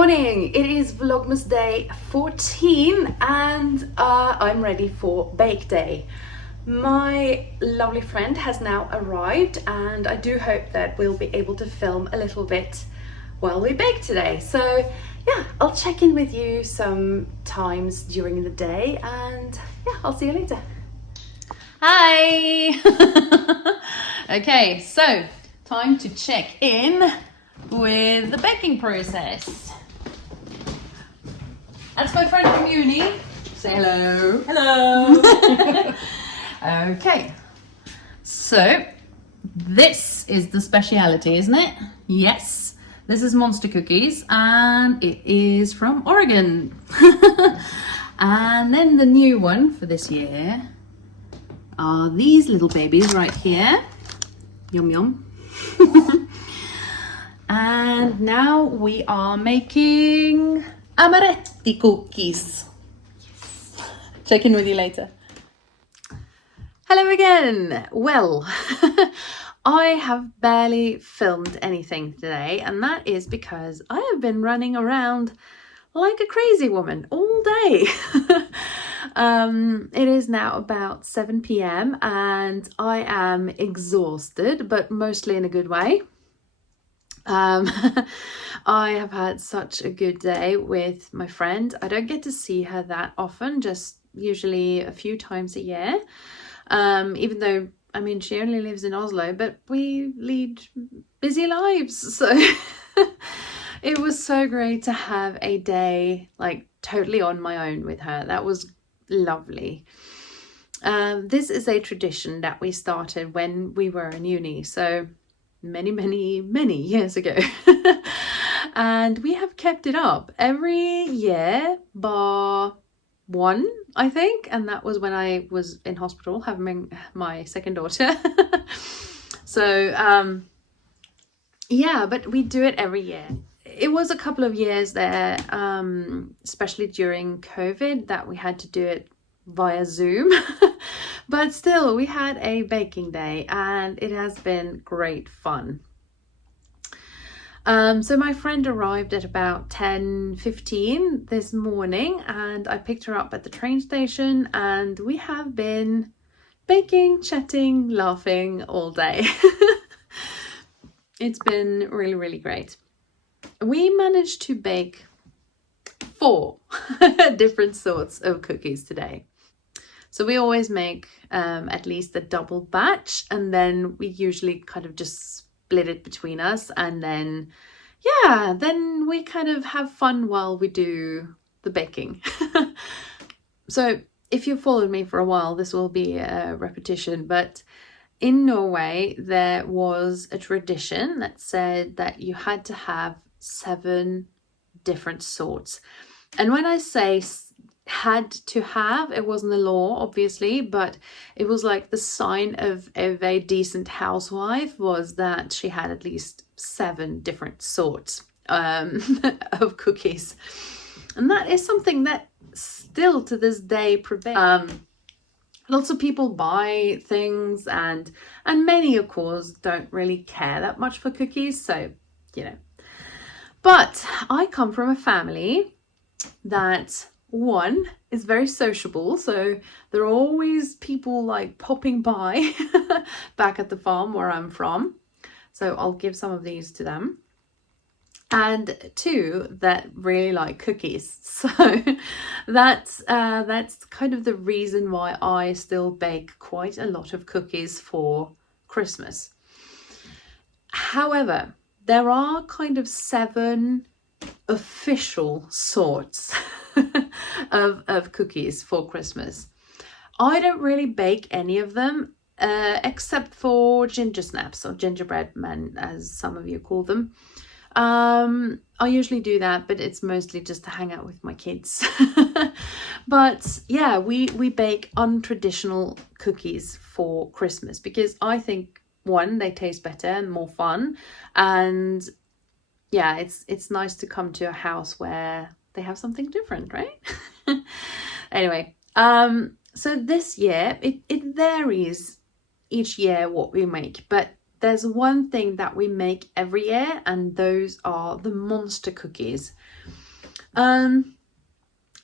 morning, it is Vlogmas day 14 and I'm ready for bake day. My lovely friend has now arrived and I do hope that we'll be able to film a little bit while we bake today. So yeah, I'll check in with you some times during the day and yeah, I'll see you later. Hi! Okay, so time to check in with the baking process. That's my friend from uni. Say hello. Hello. Okay, so this is the speciality, isn't it? Yes, this is Monster Cookies and it is from Oregon. And then the new one for this year are these little babies right here. Yum yum. And now we are making amaretti cookies. Yes. Check in with you later. Hello again. Well, I have barely filmed anything today, and that is because I have been running around like a crazy woman all day. It is now about 7 p.m. and I am exhausted, but mostly in a good way. I have had such a good day with my friend. I don't get to see her that often, just usually a few times a year. Even though, I mean, she only lives in Oslo, but we lead busy lives. So it was so great to have a day like totally on my own with her. That was lovely. This is a tradition that we started when we were in uni. So many years ago. And we have kept it up every year bar one, I think, and that was when I was in hospital having my second daughter. So yeah, but we do it every year. It was a couple of years there, especially during COVID, that we had to do it via Zoom. But still, we had a baking day and it has been great fun. So my friend arrived at about 10:15 this morning and I picked her up at the train station and we have been baking, chatting, laughing all day. It's been really great. We managed to bake 4 different sorts of cookies today. So we always make at least a double batch and then we usually kind of just split it between us and then, yeah, then we kind of have fun while we do the baking. So if you've followed me for a while, this will be a repetition, but in Norway, there was a tradition that said that you had to have 7 different sorts. And when I say had to have, it wasn't the law, obviously, but it was like the sign of a decent housewife was that she had at least 7 different sorts of cookies. And that is something that still to this day prevails. Lots of people buy things and many, of course, don't really care that much for cookies. So, you know. But I come from a family that, one, is very sociable. So there are always people like popping by back at the farm where I'm from. So I'll give some of these to them. And 2, that really like cookies. So that's kind of the reason why I still bake quite a lot of cookies for Christmas. However, there are kind of 7 official sorts of cookies for Christmas. I don't really bake any of them except for ginger snaps or gingerbread men, as some of you call them. I usually do that, but it's mostly just to hang out with my kids. But yeah, we bake untraditional cookies for Christmas because I think, one, they taste better and more fun, and yeah, it's nice to come to a house where they have something different, right? Anyway, so this year it varies each year what we make, but there's one thing that we make every year, and those are the monster cookies. And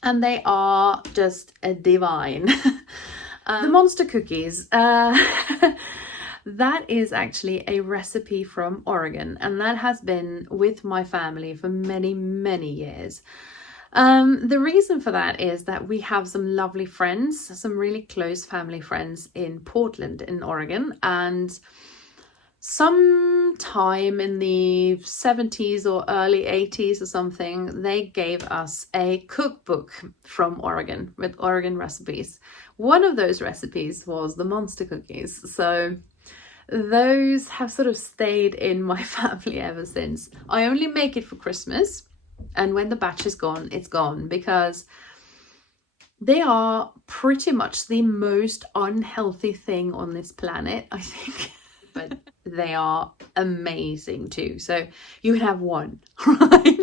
they are just a divine. The monster cookies, that is actually a recipe from Oregon, and that has been with my family for many, many years. The reason for that is that we have some lovely friends, some really close family friends in Portland in Oregon, and sometime in the 70s or early 80s or something, they gave us a cookbook from Oregon with Oregon recipes. One of those recipes was the monster cookies. So those have sort of stayed in my family ever since. I only make it for Christmas, and when the batch is gone, it's gone, because they are pretty much the most unhealthy thing on this planet, I think. But they are amazing too. So you would have one, right?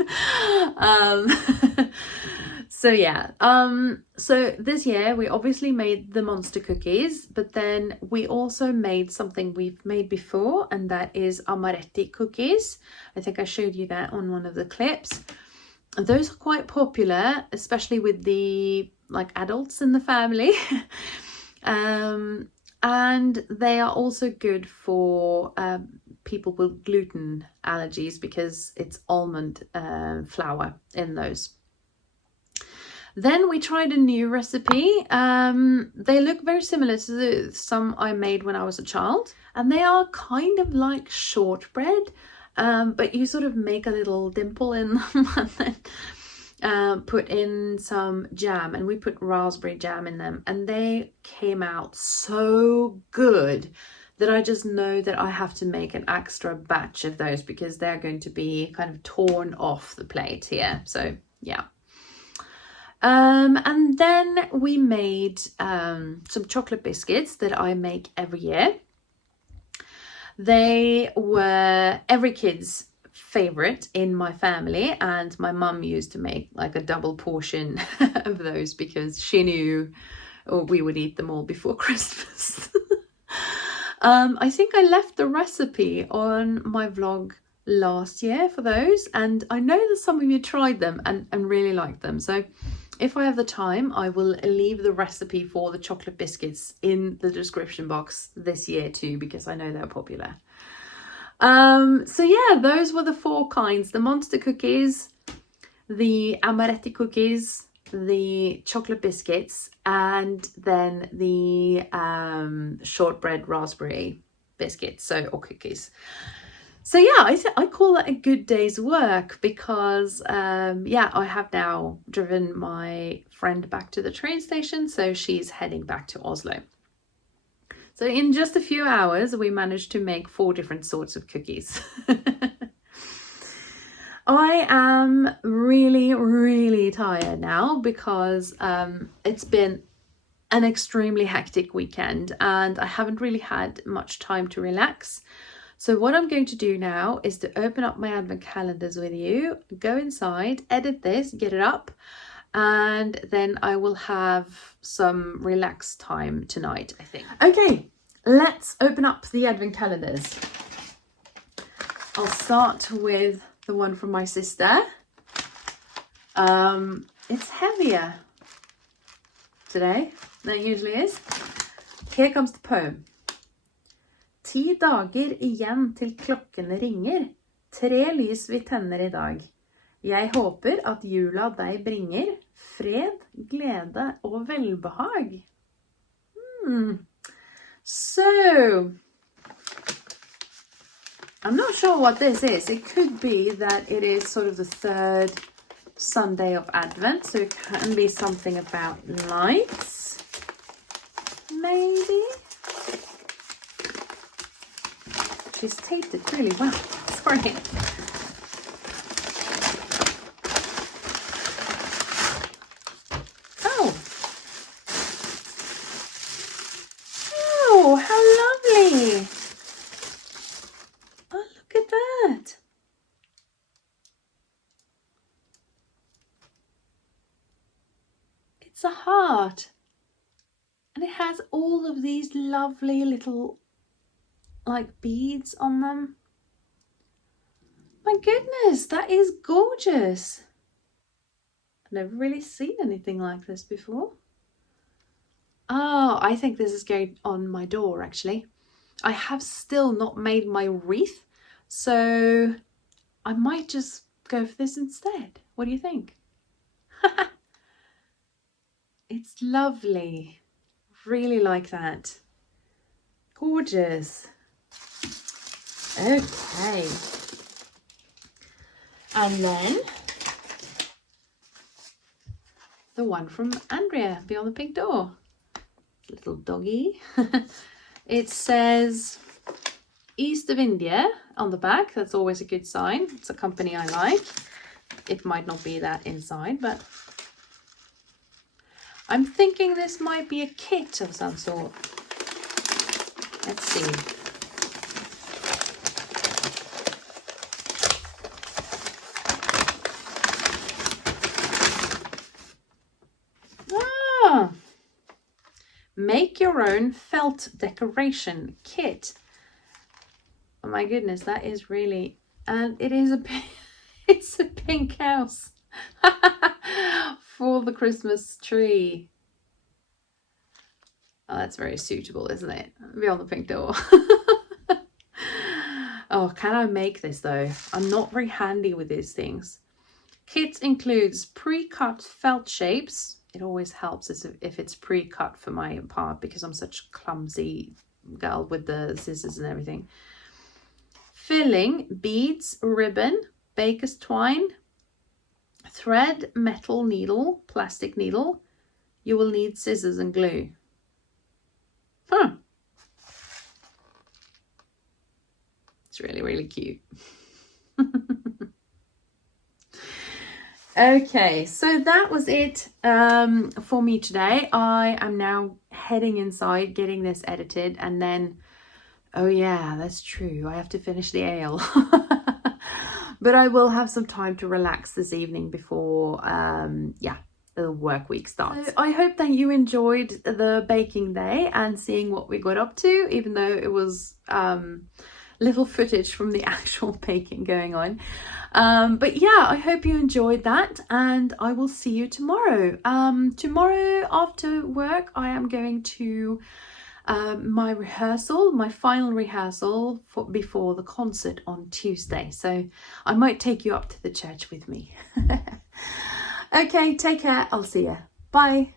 So yeah. So this year we obviously made the monster cookies, but then we also made something we've made before, and that is amaretti cookies. I think I showed you that on one of the clips. Those are quite popular, especially with the adults in the family. And they are also good for people with gluten allergies, because it's almond flour in those. Then we tried a new recipe. They look very similar to some I made when I was a child, and they are kind of like shortbread, but you sort of make a little dimple in them and then put in some jam, and we put raspberry jam in them, and they came out so good that I just know that I have to make an extra batch of those, because they're going to be kind of torn off the plate here. So yeah. And then we made some chocolate biscuits that I make every year. They were every kid's favorite in my family, and my mum used to make like a double portion of those, because she knew we would eat them all before Christmas. I think I left the recipe on my vlog last year for those, and I know that some of you tried them and really liked them. So if I have the time, I will leave the recipe for the chocolate biscuits in the description box this year too, because I know they're popular. So yeah, those were the 4 kinds: the monster cookies, the amaretti cookies, the chocolate biscuits, and then the shortbread raspberry biscuits, or cookies. So yeah, I call that a good day's work, because yeah, I have now driven my friend back to the train station, so she's heading back to Oslo. So in just a few hours, we managed to make 4 different sorts of cookies. I am really, really tired now, because it's been an extremely hectic weekend, and I haven't really had much time to relax. So what I'm going to do now is to open up my advent calendars with you, go inside, edit this, get it up, and then I will have some relaxed time tonight, I think. Okay, let's open up the advent calendars. I'll start with the one from my sister. It's heavier today than it usually is. Here comes the poem. 10 dager igjen til klokkene ringer. 3 lys vi tenner i dag. Jeg håper at jula deg bringer fred, glede og velbehag. So, I'm not sure what this is. It could be that it is sort of the 3rd Sunday of Advent, so it can be something about lights, maybe. She's taped it really well. Sorry. Oh, how lovely. Oh, look at that. It's a heart. And it has all of these lovely little like beads on them. My goodness, that is gorgeous. I've never really seen anything like this before. Oh, I think this is going on my door actually. I have still not made my wreath, so I might just go for this instead. What do you think? It's lovely. Really like that. Gorgeous. Okay. And then the one from Andrea, Beyond the Pink Door. Little doggy. It says East of India on the back. That's always a good sign. It's a company I like. It might not be that inside, but I'm thinking this might be a kit of some sort. Let's see. Make your own felt decoration kit. Oh my goodness, that is really, and it is it's a pink house for the Christmas tree. Oh, that's very suitable, isn't it? Beyond the Pink Door. Oh, can I make this though? I'm not very handy with these things. Kit includes pre-cut felt shapes. It always helps if it's pre-cut for my part because I'm such a clumsy girl with the scissors and everything. Filling, beads, ribbon, baker's twine, thread, metal needle, plastic needle. You will need scissors and glue. It's really, really cute. Okay, so that was it for me today. I am now heading inside, getting this edited, and then, oh yeah, that's true, I have to finish the ale. But I will have some time to relax this evening before, the work week starts. So I hope that you enjoyed the baking day and seeing what we got up to, even though it was little footage from the actual baking going on. But yeah, I hope you enjoyed that, and I will see you tomorrow. Tomorrow after work, I am going to my final rehearsal before the concert on Tuesday. So I might take you up to the church with me. Okay, take care. I'll see you. Bye.